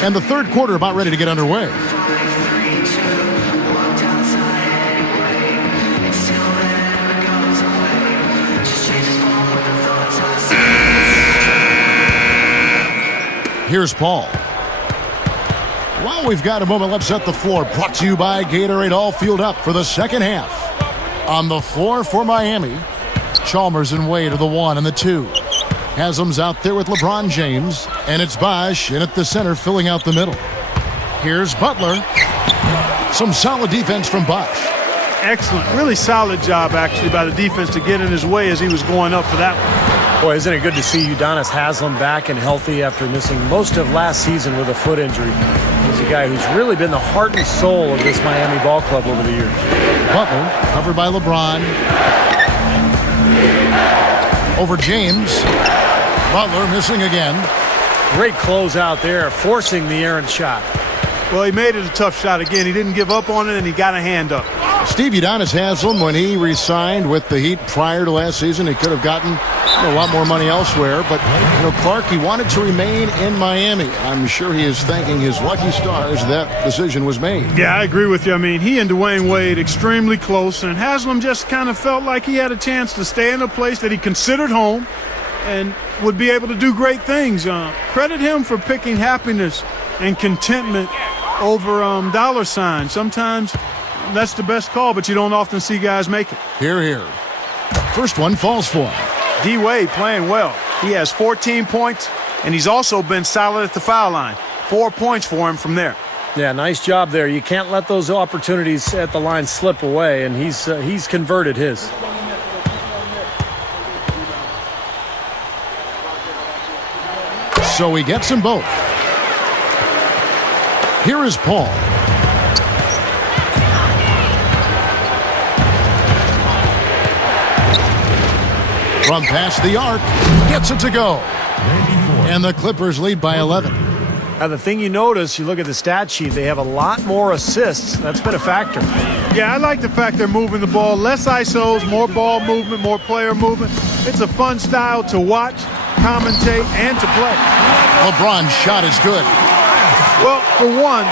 And the third quarter about ready to get underway. Here's Paul. While we've got a moment, let's set the floor. Brought to you by Gatorade. All fueled up for the second half. On the floor for Miami, Chalmers and Wade are the 1 and the 2. Haslam's out there with LeBron James, and it's Bosh in at the center filling out the middle. Here's Butler. Some solid defense from Bosh. Excellent. Really solid job, actually, by the defense to get in his way as he was going up for that one. Boy, isn't it good to see Udonis Haslem back and healthy after missing most of last season with a foot injury. He's a guy who's really been the heart and soul of this Miami ball club over the years. Butler, covered by LeBron. Over James. Butler missing again. Great close out there, forcing the errant shot. Well, he made it a tough shot again. He didn't give up on it, and he got a hand up. Steve Udonis Haslem, when he re-signed with the Heat prior to last season, he could have gotten a lot more money elsewhere. But, Clark, he wanted to remain in Miami. I'm sure he is thanking his lucky stars that decision was made. Yeah, I agree with you. I mean, he and Dwayne Wade extremely close, and Haslem just kind of felt like he had a chance to stay in a place that he considered home and would be able to do great things. Credit him for picking happiness and contentment over dollar signs. Sometimes that's the best call, but you don't often see guys make it. Here. First one falls for him. D-Wade playing well. He has 14 points, and he's also been solid at the foul line. 4 points for him from there. Yeah, nice job there. You can't let those opportunities at the line slip away, and he's converted his. So he gets them both. Here is Paul. From past the arc, gets it to go. And the Clippers lead by 11. Now, the thing you notice, you look at the stat sheet, they have a lot more assists. That's been a factor. Yeah, I like the fact they're moving the ball. Less ISOs, more ball movement, more player movement. It's a fun style to watch, commentate, and to play. LeBron's shot is good. Well, for one,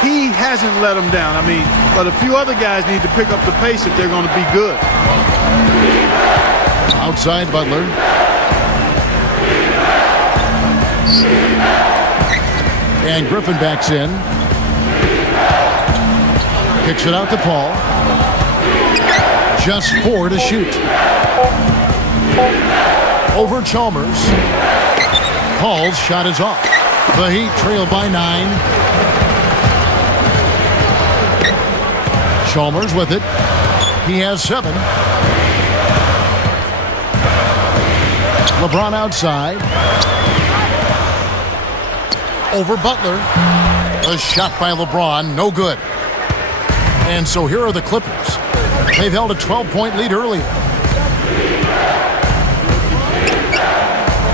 he hasn't let them down. I mean, but a few other guys need to pick up the pace if they're going to be good. Outside Butler. And Griffin backs in. Kicks it out to Paul. Just 4 to shoot. Over Chalmers. Paul's shot is off. The Heat trail by 9. Chalmers with it. He has 7. LeBron outside. Over Butler. A shot by LeBron, no good. And so here are the Clippers. They've held a 12-point lead earlier.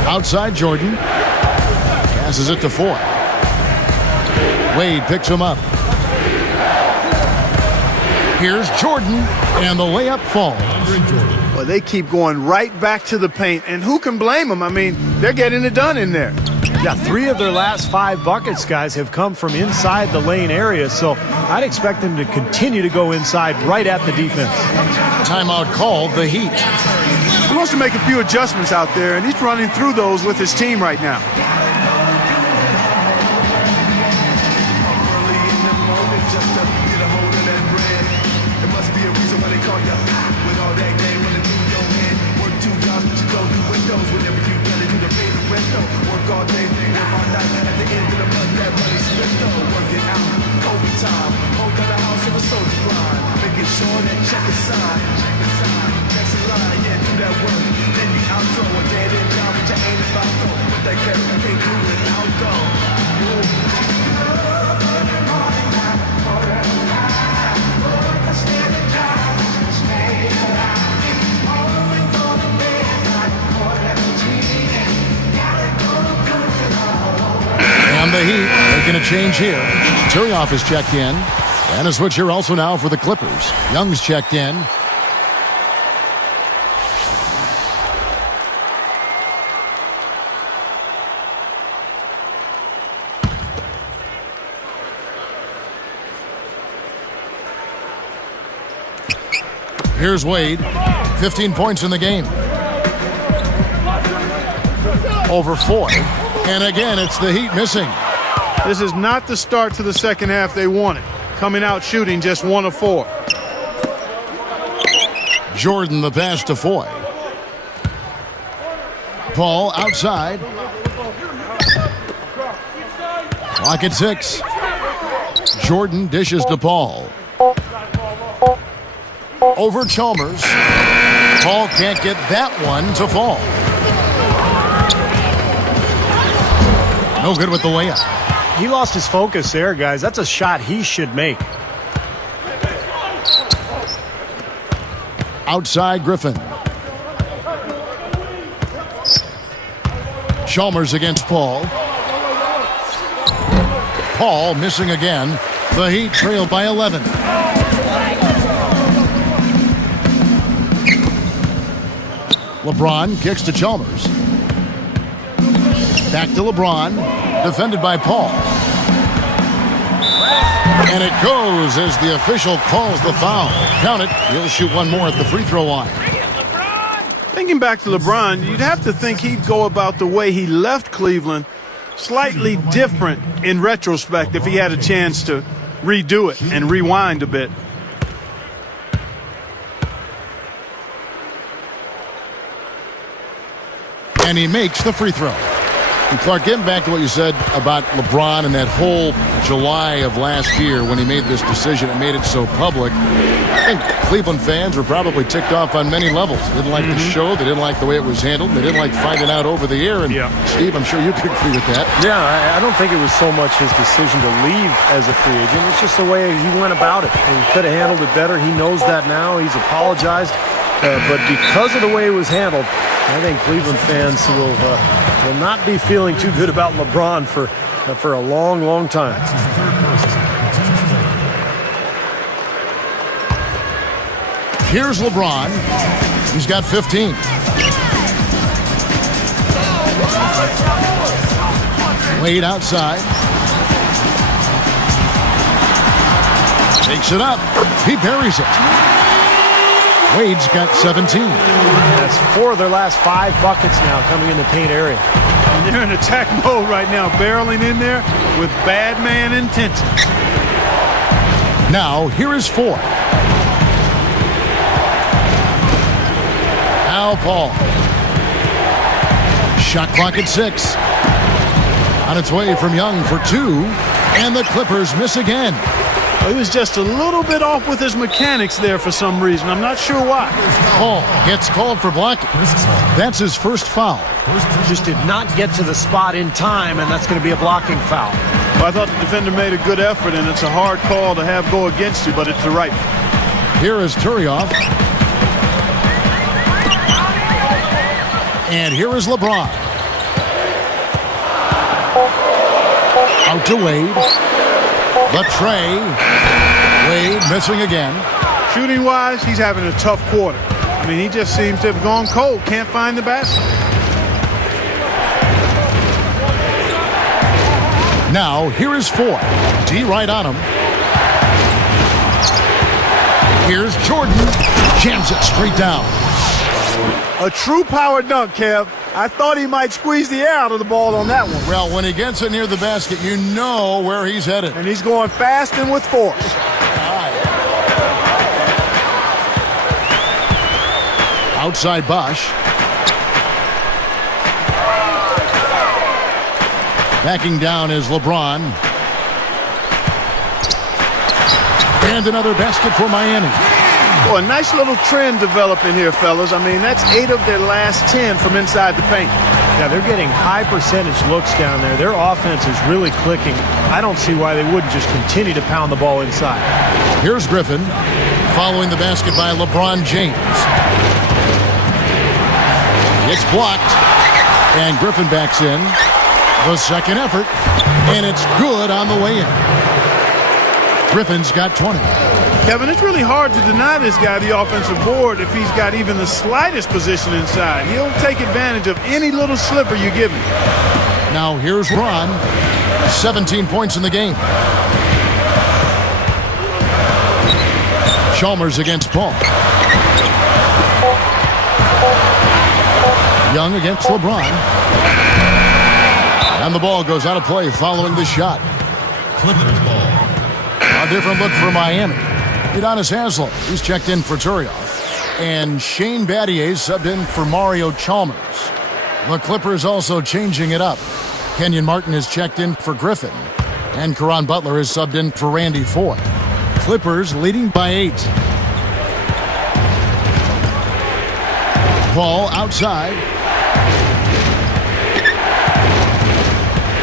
Outside Jordan. Passes it to 4. Wade picks him up. Here's Jordan, and the layup falls. Well, they keep going right back to the paint, and who can blame them? I mean, they're getting it done in there. Yeah, 3 of their last 5 buckets, guys, have come from inside the lane area, so I'd expect them to continue to go inside right at the defense. Timeout called, the Heat. He wants to make a few adjustments out there, and he's running through those with his team right now. And the Heat making a change here. Turioff is checked in. And a switch here also now for the Clippers. Young's checked in. Here's Wade. 15 points in the game. Over 4. And again, it's the Heat missing. This is not the start to the second half they wanted. Coming out shooting just 1 of 4. Jordan the pass to Foy. Paul outside. Clock at 6. Jordan dishes to Paul. Over Chalmers. Paul can't get that one to fall. No good with the layup. He lost his focus there, guys. That's a shot he should make. Outside Griffin. Chalmers against Paul. Paul missing again. The Heat trail by 11. LeBron kicks to Chalmers. Back to LeBron. Defended by Paul. And it goes as the official calls the foul. Count it. He'll shoot one more at the free throw line. Thinking back to LeBron, you'd have to think he'd go about the way he left Cleveland slightly different in retrospect if he had a chance to redo it and rewind a bit. And he makes the free throw. And Clark, getting back to what you said about LeBron and that whole July of last year when he made this decision and made it so public, I think Cleveland fans were probably ticked off on many levels. They didn't like the show. They didn't like the way it was handled. They didn't like finding out over the air. And Steve, I'm sure you could agree with that. Yeah, I don't think it was so much his decision to leave as a free agent. It's just the way he went about it. And he could have handled it better. He knows that now. He's apologized. But because of the way it was handled, I think Cleveland fans will not be feeling too good about LeBron for a long, long time. Here's LeBron. He's got 15. Wade outside. Takes it up. He buries it. Wade's got 17. That's 4 of their last 5 buckets now coming in the paint area. And they're in attack mode right now, barreling in there with bad man intentions. Now, here is 4. Now Paul. Shot clock at 6. On its way from Young for 2. And the Clippers miss again. He was just a little bit off with his mechanics there for some reason. I'm not sure why. Paul gets called for blocking. That's his first foul. Just did not get to the spot in time, and that's going to be a blocking foul. Well, I thought the defender made a good effort, and it's a hard call to have go against you, but it's the right one. Here is Turioff. And here is LeBron. Out to Wade. The tray. Wade missing again. Shooting-wise, he's having a tough quarter. I mean, he just seems to have gone cold. Can't find the basket. Now, here is 4. D right on him. Here's Jordan. Jams it straight down. A true power dunk, Kev. I thought he might squeeze the air out of the ball on that one. Well, when he gets it near the basket, you know where he's headed. And he's going fast and with force. Outside Bosch. Backing down is LeBron. And another basket for Miami. Boy, a nice little trend developing here, fellas. I mean, that's 8 of their last 10 from inside the paint. Yeah, they're getting high percentage looks down there. Their offense is really clicking. I don't see why they wouldn't just continue to pound the ball inside. Here's Griffin, following the basket by LeBron James. It's blocked, and Griffin backs in. The second effort, and it's good on the way in. Griffin's got 20. Kevin, it's really hard to deny this guy the offensive board if he's got even the slightest position inside. He'll take advantage of any little slipper you give him. Now here's Ron. 17 points in the game. Chalmers against Paul. Young against LeBron. And the ball goes out of play following the shot. Clippers ball. A different look for Miami. Udonis Haslem, he's checked in for Turioff. And Shane Battier subbed in for Mario Chalmers. The Clippers also changing it up. Kenyon Martin is checked in for Griffin. And Caron Butler is subbed in for Randy Foye. Clippers leading by 8. Ball outside.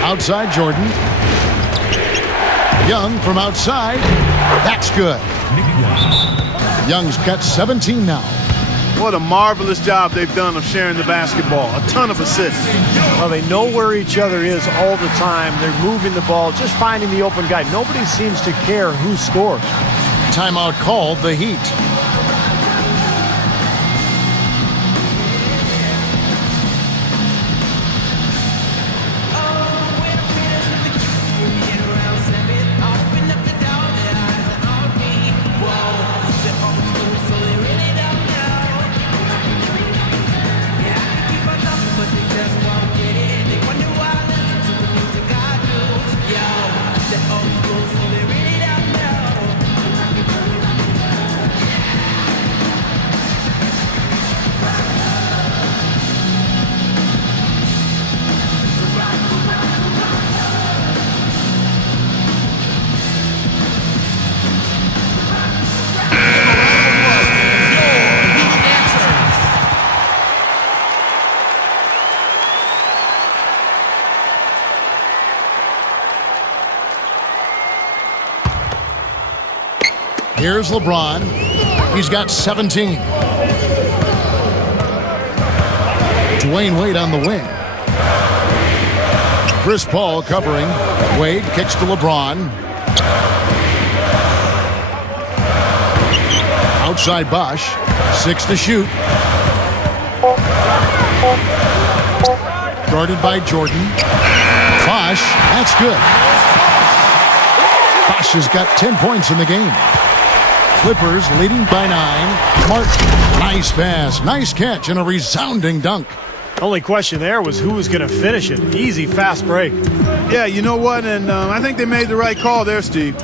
Outside Jordan. Young from outside. That's good. Young's got 17 now. What a marvelous job they've done of sharing the basketball. A ton of assists. Well, they know where each other is all the time. They're moving the ball, just finding the open guy. Nobody seems to care who scores. Timeout called, the Heat. Here's LeBron. He's got 17. Dwayne Wade on the wing. Chris Paul covering. Wade kicks to LeBron. Outside Bosh. 6 to shoot. Guarded by Jordan. Bosh, that's good. Bosh has got 10 points in the game. Clippers leading by 9. Martin, nice pass, nice catch, and a resounding dunk. Only question there was who was going to finish it. Easy, fast break. Yeah, you know what? And I think they made the right call there, Steve.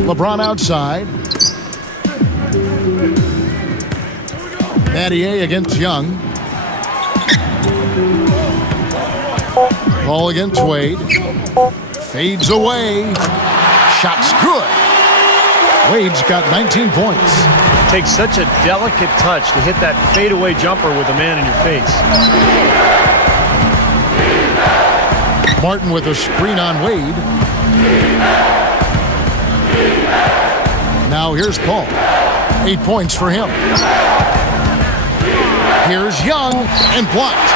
LeBron outside. Battier against Young. Ball against Wade. Fades away. Shot's good. Wade's got 19 points. Takes such a delicate touch to hit that fadeaway jumper with a man in your face. Martin with a screen on Wade. Now here's Paul. 8 points for him. Here's Young and blocked.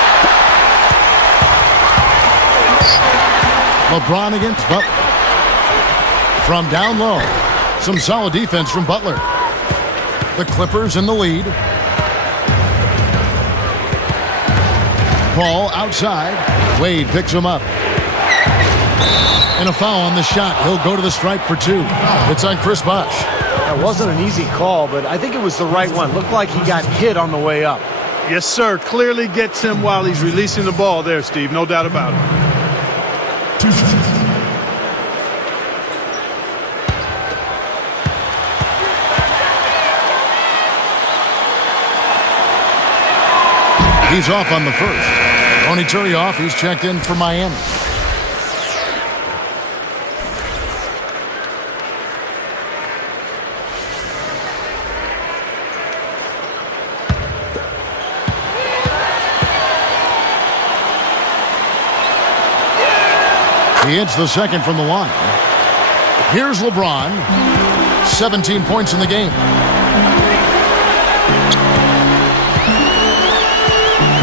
LeBron against Butler. From down low. Some solid defense from Butler. The Clippers in the lead. Paul outside. Wade picks him up. And a foul on the shot. He'll go to the stripe for 2. It's on Chris Bosh. That wasn't an easy call, but I think it was the right one. Looked like he got hit on the way up. Yes, sir. Clearly gets him while he's releasing the ball there, Steve. No doubt about it. He's off on the first. Tony Turioff, he's checked in for Miami. He hits the second from the line. Here's LeBron. 17 points in the game.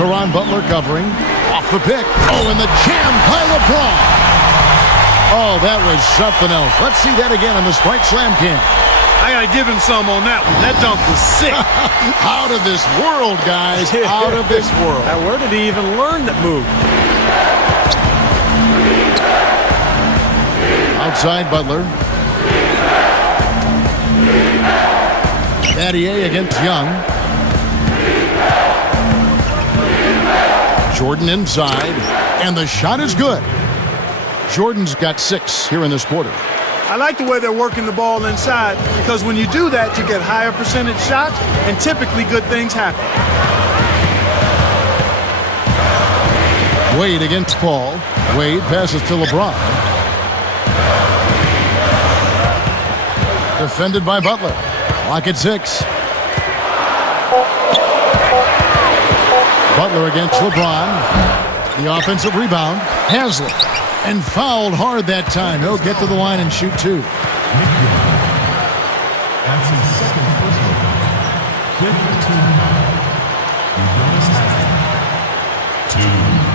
Caron Butler covering. Off the pick. Oh, and the jam by LeBron. Oh, that was something else. Let's see that again on the Sprite Slam Cam. I got to give him some on that one. That dunk was sick. Out of this world, guys. Out of this world. Now, where did he even learn that move? Outside Butler. Battier against Young. Jordan inside, and the shot is good. Jordan's got 6 here in this quarter. I like the way they're working the ball inside because when you do that, you get higher percentage shots, and typically good things happen. Wade against Paul. Wade passes to LeBron. Defended by Butler. Clock at 6. Butler against LeBron. The offensive rebound. Haslem. And fouled hard that time. He'll get to the line and shoot 2. That's his second personal foul. 15. Udonis Haslem. 2.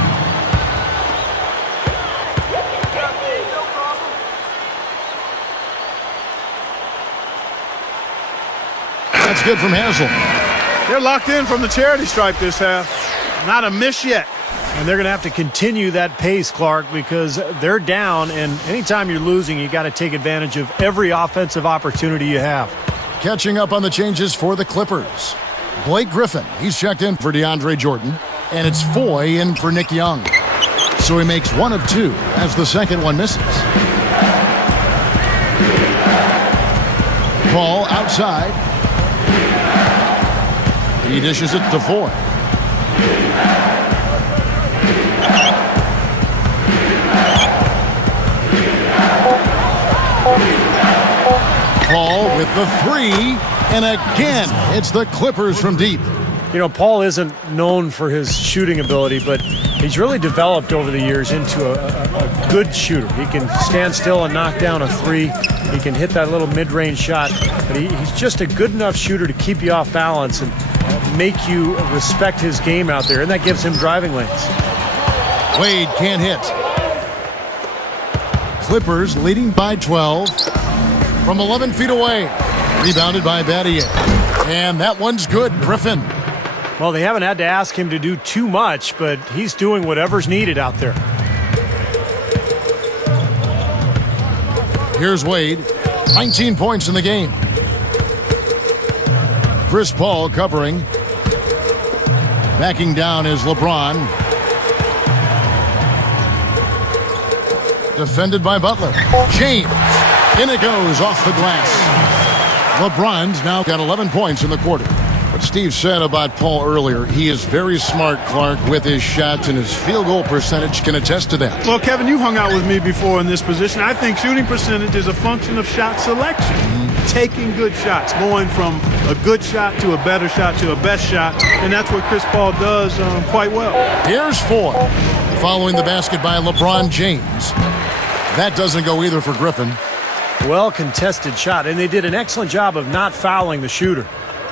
That's good from Haslem. They're locked in from the charity stripe this half. Not a miss yet. And they're going to have to continue that pace, Clark, because they're down, and anytime you're losing, you got to take advantage of every offensive opportunity you have. Catching up on the changes for the Clippers. Blake Griffin, he's checked in for DeAndre Jordan, and it's Foy in for Nick Young. So he makes 1 of 2 as the second one misses. Paul outside. He dishes it to Foy. Paul with the 3, and again, it's the Clippers from deep. You know, Paul isn't known for his shooting ability, but he's really developed over the years into a good shooter. He can stand still and knock down a 3. He can hit that little mid-range shot, but he's just a good enough shooter to keep you off balance and make you respect his game out there, and that gives him driving lanes. Wade can't hit. Clippers leading by 12 from 11 feet away. Rebounded by Battier. And that one's good, Griffin. Well, they haven't had to ask him to do too much, but he's doing whatever's needed out there. Here's Wade. 19 points in the game. Chris Paul covering. Backing down is LeBron. Defended by Butler. James. In it goes off the glass. LeBron's now got 11 points in the quarter. What Steve said about Paul earlier, he is very smart, Clark, with his shots, and his field goal percentage can attest to that. Well, Kevin, you hung out with me before in this position. I think shooting percentage is a function of shot selection. Taking good shots, going from a good shot to a better shot to a best shot, and that's what Chris Paul does quite well. Here's Foy, following the basket by LeBron James. That doesn't go either for Griffin. Well contested shot, and they did an excellent job of not fouling the shooter.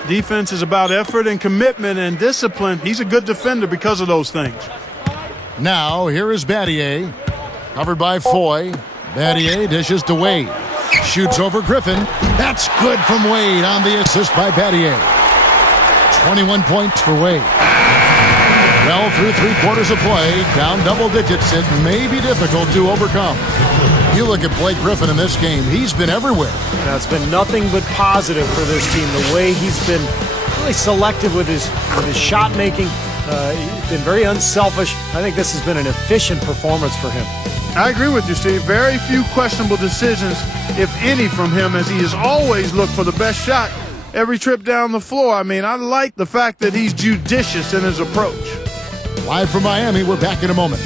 Defense is about effort and commitment and discipline. He's a good defender because of those things. Now, here is Battier, covered by Foy. Battier dishes to Wade. Shoots over Griffin. That's good from Wade on the assist by Battier. 21 points for Wade. Well, through 3 quarters of play, down double digits, it may be difficult to overcome. You look at Blake Griffin in this game, he's been everywhere. Now, it's been nothing but positive for this team. The way he's been really selective with his shot making. He's been very unselfish. I think this has been an efficient performance for him. I agree with you, Steve. Very few questionable decisions, if any, from him, as he has always looked for the best shot every trip down the floor. I mean, I like the fact that he's judicious in his approach. Live from Miami, we're back in a moment.